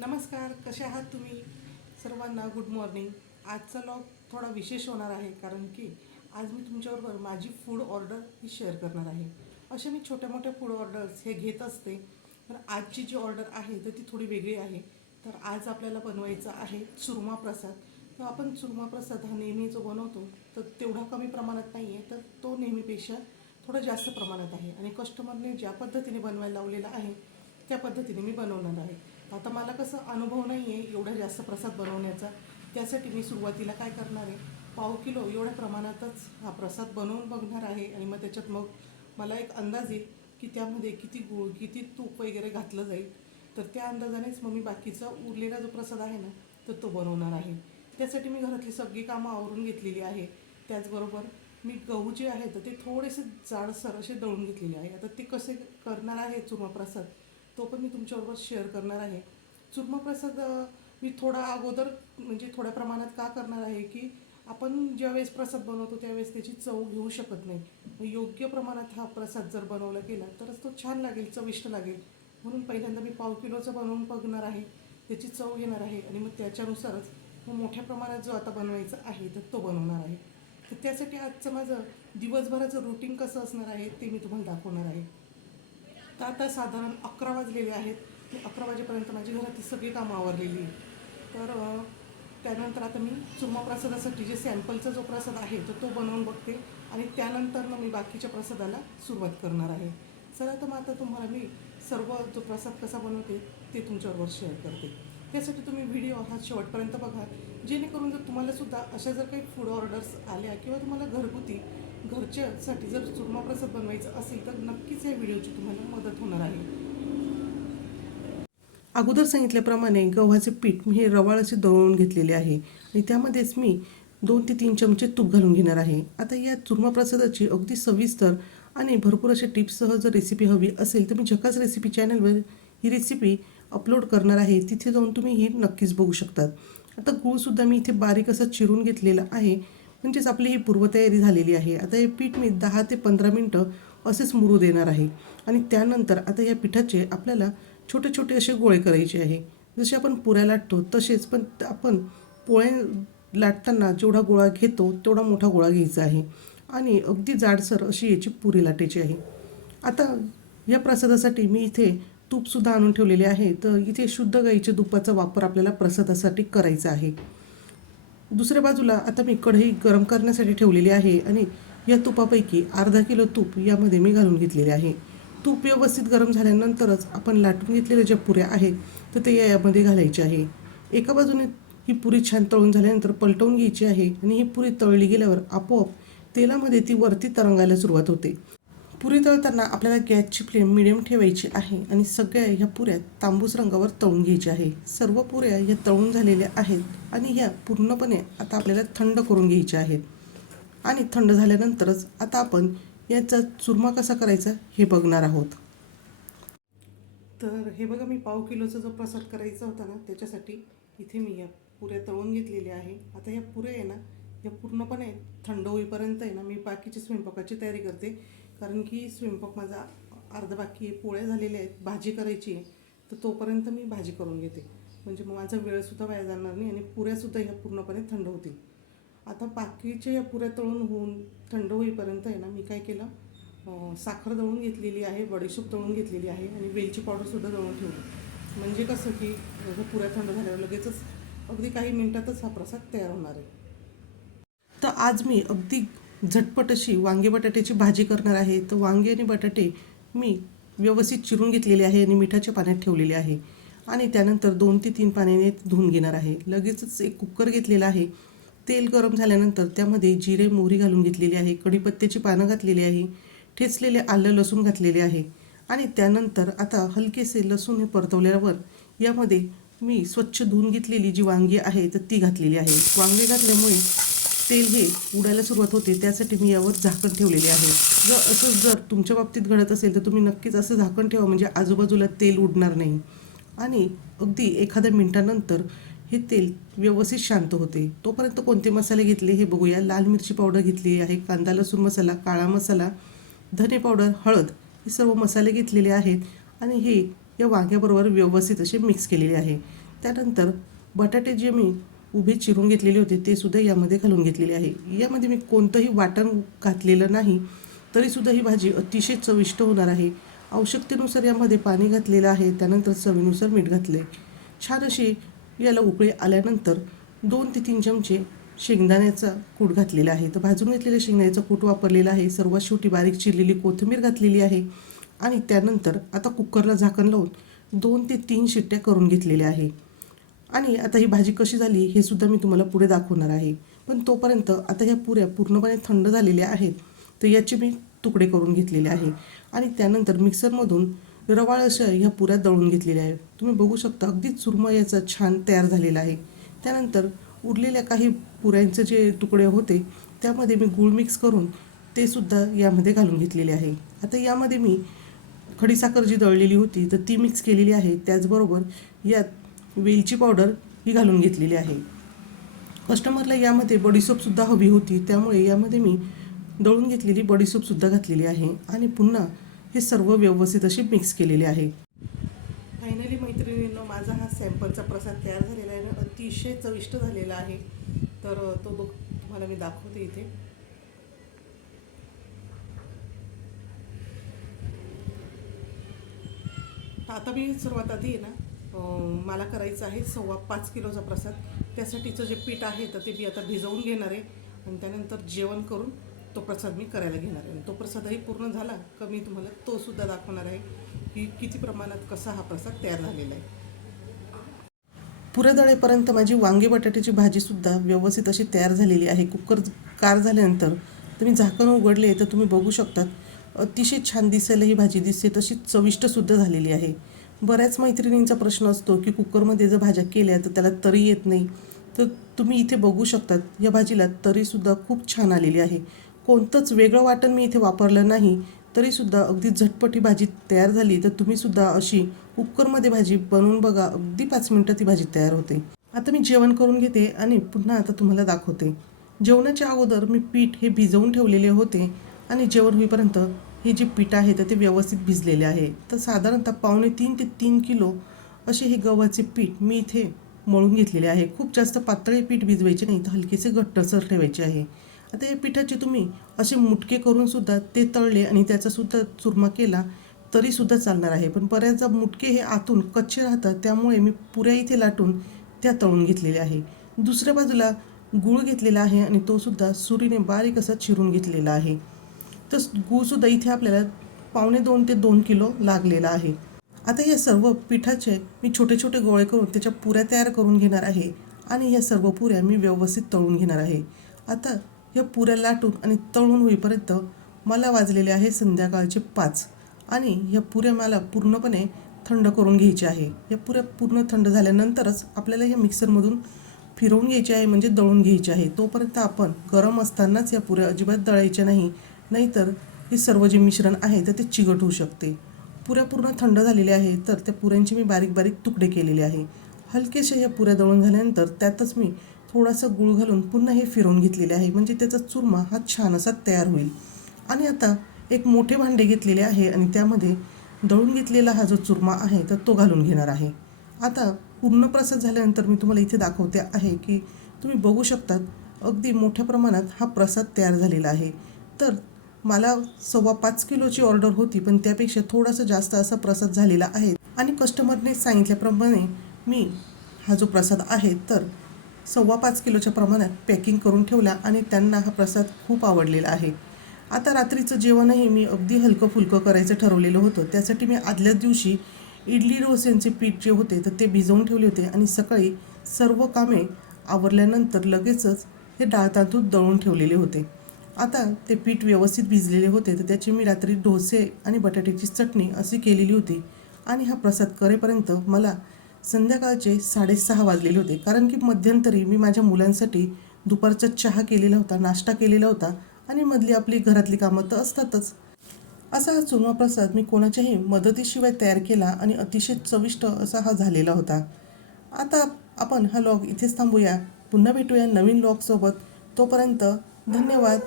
नमस्कार कसे आहात तुम्ही? सर्वांना गुड मॉर्निंग आजचा लॉग थोडा विशेष होणार आहे कारण की आज मी तुमच्याबरोबर माझी फूड ऑर्डर ही शेअर करणार आहे. अशा मी छोट्या मोठ्या फूड ऑर्डर्स हे घेत असते तर आजची जी ऑर्डर आहे तर ती थोडी वेगळी आहे. तर आज आपल्याला बनवायचा आहे चुरमा प्रसाद. तर आपण चुरमा प्रसाद हा नेहमी जो बनवतो तर तेवढा कमी प्रमाणात नाही आहे तर तो नेहमीपेक्षा थोडा जास्त प्रमाणात आहे. आणि कस्टमरने ज्या पद्धतीने बनवायला लावलेला आहे त्या पद्धतीने मी बनवणार आहे. आता मला कसं अनुभव नाही आहे एवढा जास्त प्रसाद बनवण्याचा. त्यासाठी मी सुरुवातीला काय करणार आहे? पाव किलो एवढ्या प्रमाणातच हा प्रसाद बनवून बघणार आहे आणि मग त्याच्यात मग मला एक अंदाज येईल की त्यामध्ये किती गुळ किती तूप वगैरे घातलं जाईल. तर त्या अंदाजानेच मग मी बाकीचा उरलेला जो प्रसाद आहे ना तर तो बनवणार आहे. त्यासाठी मी घरातली सगळी कामं आवरून घेतलेली आहे. त्याचबरोबर मी गहू जे आहे तर ते थोडेसे जाडसर असे दळून घेतलेले आहे. आता ते कसे करणार आहे चुरमा प्रसाद? तो पण मी तुमच्याबरोबर शेअर करणार आहे. चुरमा प्रसाद मी थोडा अगोदर म्हणजे थोड्या प्रमाणात का करणार आहे की आपण ज्यावेळेस प्रसाद बनवतो त्यावेळेस त्याची चव घेऊ शकत नाही. योग्य प्रमाणात हा प्रसाद जर बनवला गेला तरच तो छान लागेल चविष्ट लागेल. म्हणून पहिल्यांदा मी पाव किलोचं बनवून बघणार आहे. त्याची चव घेणार आहे आणि मग त्याच्यानुसारच मग मोठ्या प्रमाणात जो आता बनवायचा आहे तर तो बनवणार आहे. तर त्यासाठी आजचं माझं दिवसभराचं रुटीन कसं असणार आहे ते मी तुम्हाला दाखवणार आहे. तर आता साधारण अकरा वाजलेले आहेत. मी अकरा वाजेपर्यंत माझी घरातली सगळी कामं आवरलेली आहे तर त्यानंतर आता मी चुरमा प्रसादासाठी जे सॅम्पलचा जो प्रसाद आहे तो तो बनवून बघते आणि त्यानंतर मग मी बाकीच्या प्रसादाला सुरुवात करणार आहे. चला तर मग आता तुम्हाला मी सर्व जो प्रसाद कसा बनवते ते तुमच्याबरोबर शेअर करते. त्यासाठी तुम्ही व्हिडिओ हा शेवटपर्यंत बघा. जेणेकरून जर तुम्हालासुद्धा अशा जर काही फूड ऑर्डर्स आल्या किंवा तुम्हाला घरगुती घरच्यासाठी जर चुरमा प्रसाद बनवायचा असेल तर नक्कीच या व्हिडिओची तुम्हाला मदत होणार आहे. अगोदर सांगितल्याप्रमाणे गव्हाचे पीठ मी हे रवाळ असे दळून घेतलेले आहे आणि त्यामध्येच मी दोन ते तीन चमचे तूप घालून घेणार आहे. आता या चुरमा प्रसादाची अगदी सविस्तर आणि भरपूर अशा टिप्ससह जर रेसिपी हवी असेल तर मी झकास रेसिपी चॅनलवर ही रेसिपी अपलोड करणार आहे. तिथे जाऊन तुम्ही ही नक्कीच बघू शकतात. आता गूळसुद्धा मी इथे बारीक असं चिरून घेतलेला आहे. म्हणजेच आपली ही पूर्वतयारी झालेली आहे. आता हे पीठ मी दहा ते पंधरा मिनटं असेच मुरू देणार आहे. आणि त्यानंतर आता या पिठाचे आपल्याला छोटे छोटे असे गोळे करायचे आहे. जसे आपण पुऱ्या लाटतो तसेच पण आपण पोळ्या लाटताना जेवढा गोळा घेतो तेवढा मोठा गोळा घ्यायचा आहे. आणि अगदी जाडसर अशी याची पुरी लाटायची आहे. आता या प्रसादासाठी मी इथे तूपसुद्धा आणून ठेवलेले आहे. तर इथे शुद्ध गाईच्या तुपाचा वापर आपल्याला प्रसादासाठी करायचा आहे. दुसऱ्या बाजूला आता मी कढई गरम करण्यासाठी ठेवलेली आहे आणि या तुपापैकी अर्धा किलो तूप यामध्ये मी घालून घेतलेले आहे. तूप व्यवस्थित गरम झाल्यानंतरच आपण लाटून घेतलेल्या ज्या पुऱ्या आहेत तर ते यामध्ये घालायचे आहे. एका बाजूने ही पुरी छान तळून झाल्यानंतर पलटवून घ्यायची आहे आणि ही पुरी तळली गेल्यावर आपोआप तेलामध्ये ती वरती तरंगायला सुरुवात होते. पुरी तळताना आपल्याला गॅसची फ्लेम मिडियम ठेवायची आहे आणि सगळ्या ह्या पुऱ्या तांबूस रंगावर तळून घ्यायच्या आहे. सर्व पुऱ्या ह्या तळून झालेल्या आहेत आणि ह्या पूर्णपणे आता आपल्याला थंड करून घ्यायच्या आहेत. आणि थंड झाल्यानंतरच आता आपण याचा चुरमा कसा करायचा हे बघणार आहोत. तर हे बघा मी पाव किलोचा जो प्रसाद करायचा होता ना त्याच्यासाठी इथे मी या पुऱ्या तळून घेतलेल्या आहे. आता या पुऱ्या आहे ना या पूर्णपणे थंड होईपर्यंत आहे ना मी बाकीची स्वयंपाकाची तयारी करते. कारण की स्वयंपाक माझा अर्ध बाकी आहे पोळ्या झालेल्या आहेत भाजी करायची आहे तर तोपर्यंत मी भाजी करून घेते. म्हणजे मग माझा वेळसुद्धा वाया जाणार नाही आणि पुऱ्यासुद्धा ह्या पूर्णपणे थंड होतील. आता बाकीच्या या पुऱ्या तळून होऊन थंड होईपर्यंत आहे ना मी काय केलं साखर दळून घेतलेली आहे बडीशोप दळून घेतलेली आहे आणि वेलची पावडरसुद्धा दळून ठेवली. म्हणजे कसं की पुऱ्या थंड झाल्यावर लगेचच अगदी काही मिनिटातच हा प्रसाद तयार होणार आहे. तर आज मी अगदी झटपट अशी वांगे बटाट्याची भाजी करणार आहे. तर वांगे आणि बटाटे मी व्यवस्थित चिरून घेतलेले आहे आणि मिठाच्या पाण्यात ठेवलेले आहे. आणि त्यानंतर दोन ते तीन पाण्याने धुवून घेणार आहे. लगेचच एक कुकर घेतलेला आहे. तेल गरम झाल्यानंतर त्यामध्ये जिरे मोहरी घालून घेतलेली आहे. कढीपत्त्याची पानं घातलेली आहे. ठेचलेले आलं लसूण घातलेले आहे. आणि त्यानंतर आता हलकेसे लसूण हे परतवल्यावर यामध्ये मी स्वच्छ धुवून घेतलेली जी वांगी आहे तर ती घातलेली आहे. वांगे घातल्यामुळे तेल हे उडायला सुरुवात होते त्यासाठी मी यावर झाकण ठेवलेले आहे. जर असं जर तुमच्या बाबतीत घडत असेल तर तुम्ही नक्कीच असं झाकण ठेवा म्हणजे आजूबाजूला तेल उडणार नाही. आणि अगदी एखाद्या मिनिटानंतर हे तेल व्यवस्थित शांत होते. तोपर्यंत कोणते मसाले घेतले हे बघूया. लाल मिरची पावडर घेतली आहे कांदा लसूण मसाला काळा मसाला धने पावडर हळद हे सर्व मसाले घेतलेले आहेत आणि हे या वांग्याबरोबर व्यवस्थित असे मिक्स केलेले आहे. त्यानंतर बटाटे जे मी उभे चिरून घेतलेले होते ते सुद्धा यामध्ये घालून घेतलेले आहे. यामध्ये मी कोणतंही वाटण घातलेलं नाही तरीसुद्धा ही भाजी अतिशय चविष्ट होणार आहे. आवश्यकतेनुसार यामध्ये पाणी घातलेलं आहे त्यानंतर चवीनुसार मीठ घातले छान अशी याला उकळी आल्यानंतर दोन ते तीन चमचे शेंगदाण्याचा कूट घातलेला आहे. तर भाजून घेतलेल्या शेंगदाण्याचा कूट वापरलेला आहे. सर्वात शेवटी बारीक चिरलेली कोथिंबीर घातलेली आहे आणि त्यानंतर आता कुकरला झाकण लावून दोन ते तीन शिट्ट्या करून घेतलेल्या आहे. आणि आता ही भाजी कशी झाली हे सुद्धा मी तुम्हाला पुढे दाखवणार आहे. पण तोपर्यंत आता ह्या पुऱ्या पूर्णपणे थंड झालेल्या आहेत तर याचे मी तुकडे करून घेतलेले आहे. आणि त्यानंतर मिक्सरमधून रवाळ अशा ह्या पुऱ्या दळून घेतलेल्या आहेत. तुम्ही बघू शकता अगदी चुरमा याचा छान तयार झालेला आहे. त्यानंतर उरलेल्या काही पुऱ्यांचे जे तुकडे होते त्यामध्ये मी गूळ मिक्स करून ते सुद्धा यामध्ये घालून घेतलेले आहे. आता यामध्ये मी खडीसाखर जी दळलेली होती तर ती मिक्स केलेली आहे. त्याचबरोबर यात वेलची पावडर ही घालून घेतलेली आहे. कस्टमरला यामध्ये बडीसोपसुद्धा हवी होती त्यामुळे यामध्ये मी दळून घेतलेली बडीसोपसुद्धा घातलेली आहे आणि पुन्हा हे सर्व व्यवस्थित असे मिक्स केलेले आहे. फायनली मैत्रिणींनो माझा हा सॅम्पलचा प्रसाद तयार झालेला आहे. ना अतिशय चविष्ट झालेला आहे. तर तो बघ तुम्हाला मी दाखवते इथे. आता मी सर्वात आधी आहे ना मला करायचं आहे सव्वा पाच किलोचा प्रसाद. त्यासाठीचं जे पीठ आहे तर ते मी आता भिजवून घेणार आहे. आणि त्यानंतर जेवण करून तो प्रसाद मी करायला घेणार आहे. आणि तो प्रसादही पूर्ण झाला का मी तुम्हाला तोसुद्धा दाखवणार आहे की किती प्रमाणात कसा हा प्रसाद तयार झालेला आहे. पुऱ्या माझी वांगे बटाट्याची भाजीसुद्धा व्यवस्थित अशी तयार झालेली आहे. कुकर कार झाल्यानंतर तुम्ही झाकण उघडले तर तुम्ही बघू शकतात. अतिशय छान दिसायला ही भाजी दिसते. तशी चविष्टसुद्धा झालेली आहे. बऱ्याच मैत्रिणींचा प्रश्न असतो की कुकरमध्ये जर भाज्या केल्या तर त्याला तरी येत नाही. तर तुम्ही इथे बघू शकतात या भाजीला तरीसुद्धा खूप छान आलेली आहे. कोणतंच वेगळं वाटण मी इथे वापरलं नाही तरीसुद्धा अगदी झटपट ही भाजी तयार झाली तर तुम्हीसुद्धा अशी कुकरमध्ये भाजी बनवून बघा अगदी पाच मिनटं ती भाजी तयार होते. आता मी जेवण करून घेते आणि पुन्हा आता तुम्हाला दाखवते. जेवणाच्या अगोदर मी पीठ हे भिजवून ठेवलेले होते आणि जेवण होईपर्यंत हे जे पीठ आहे तर ते व्यवस्थित भिजलेले आहे. तर साधारणतः पावणे तीन ते तीन किलो असे हे गव्हाचे पीठ मी इथे मळून घेतलेले आहे. खूप जास्त पातळी पीठ भिजवायचे नाही तर हलकेसे घट्टसर ठेवायचे आहे. आता हे पिठाचे तुम्ही असे मुटके करूनसुद्धा ते तळले आणि त्याचासुद्धा चुरमा केला तरीसुद्धा चालणार आहे. पण बऱ्याचदा मुटके हे आतून कच्चे राहतात त्यामुळे मी पुऱ्या इथे लाटून त्या तळून घेतलेल्या आहे. दुसऱ्या बाजूला गूळ घेतलेला आहे आणि तोसुद्धा सुरीने बारीक असा चिरून घेतलेला आहे. तर गूळसुद्धा इथे आपल्याला पावणे दोन ते दोन किलो लागलेला आहे. आता या सर्व पिठाचे मी छोटे छोटे गोळे करून त्याच्या पुऱ्या तयार करून घेणार आहे आणि या सर्व पुऱ्या मी व्यवस्थित तळून घेणार आहे. आता या पुऱ्या लाटून आणि तळून होईपर्यंत मला वाजलेले आहे संध्याकाळचे पाच आणि या पुऱ्या मला पूर्णपणे थंड करून घ्यायचे आहे. या पुऱ्या पूर्ण थंड झाल्यानंतरच आपल्याला या मिक्सरमधून फिरवून घ्यायचे आहे म्हणजे दळून घ्यायचे आहे. तोपर्यंत आपण गरम असतानाच या पुऱ्या अजिबात दळायच्या नाही. नाहीतर हे सर्व जे मिश्रण आहे तर ते चिकट होऊ शकते. पुऱ्या पूर्ण थंड झालेल्या आहे तर त्या पुऱ्यांचे मी बारीक बारीक तुकडे केलेले आहे. हलकेशा ह्या पुऱ्या दळून झाल्यानंतर त्यातच मी थोडासा गूळ घालून पुन्हा हे फिरवून घेतलेले आहे. म्हणजे त्याचा चुरमा हा छान असा तयार होईल. आणि आता एक मोठे भांडे घेतलेले आहे आणि त्यामध्ये दळून घेतलेला हा जो चुरमा आहे तर तो घालून घेणार आहे. आता पूर्ण प्रसाद झाल्यानंतर मी तुम्हाला इथे दाखवते आहे की तुम्ही बघू शकतात अगदी मोठ्या प्रमाणात हा प्रसाद तयार झालेला आहे. तर मला सव्वा पाच किलोची ऑर्डर होती पण त्यापेक्षा थोडासा जास्त असा प्रसाद झालेला आहे. आणि कस्टमरने सांगितल्याप्रमाणे मी हा जो प्रसाद आहे तर सव्वा पाच किलोच्या प्रमाणात पॅकिंग करून ठेवला आणि त्यांना हा प्रसाद खूप आवडलेला आहे. आता रात्रीचं जेवणही मी अगदी हलकं फुलकं करायचं ठरवलेलं होतं. त्यासाठी मी आदल्याच दिवशी इडली डोस्यांचे पीठ जे होते तर ते भिजवून ठेवले होते आणि सकाळी सर्व कामे आवरल्यानंतर लगेचच हे डाळ तांदूळ दळून ठेवलेले होते. आता ते पीठ व्यवस्थित भिजलेले होते तर त्याची मी रात्री डोसे आणि बटाट्याची चटणी अशी केलेली होती. आणि हा प्रसाद करेपर्यंत मला संध्याकाळचे साडेसहा वाजलेले होते कारण की मध्यंतरी मी माझ्या मुलांसाठी दुपारचा चहा केलेला होता नाश्ता केलेला होता आणि मधली आपली घरातली कामं तर असतातच. असा हा चुरमा प्रसाद मी कोणाच्याही मदतीशिवाय तयार केला आणि अतिशय चविष्ट असा हा झालेला होता. आता आपण हा लॉग इथेच थांबूया. पुन्हा भेटूया नवीन लॉगसोबत तोपर्यंत धन्यवाद.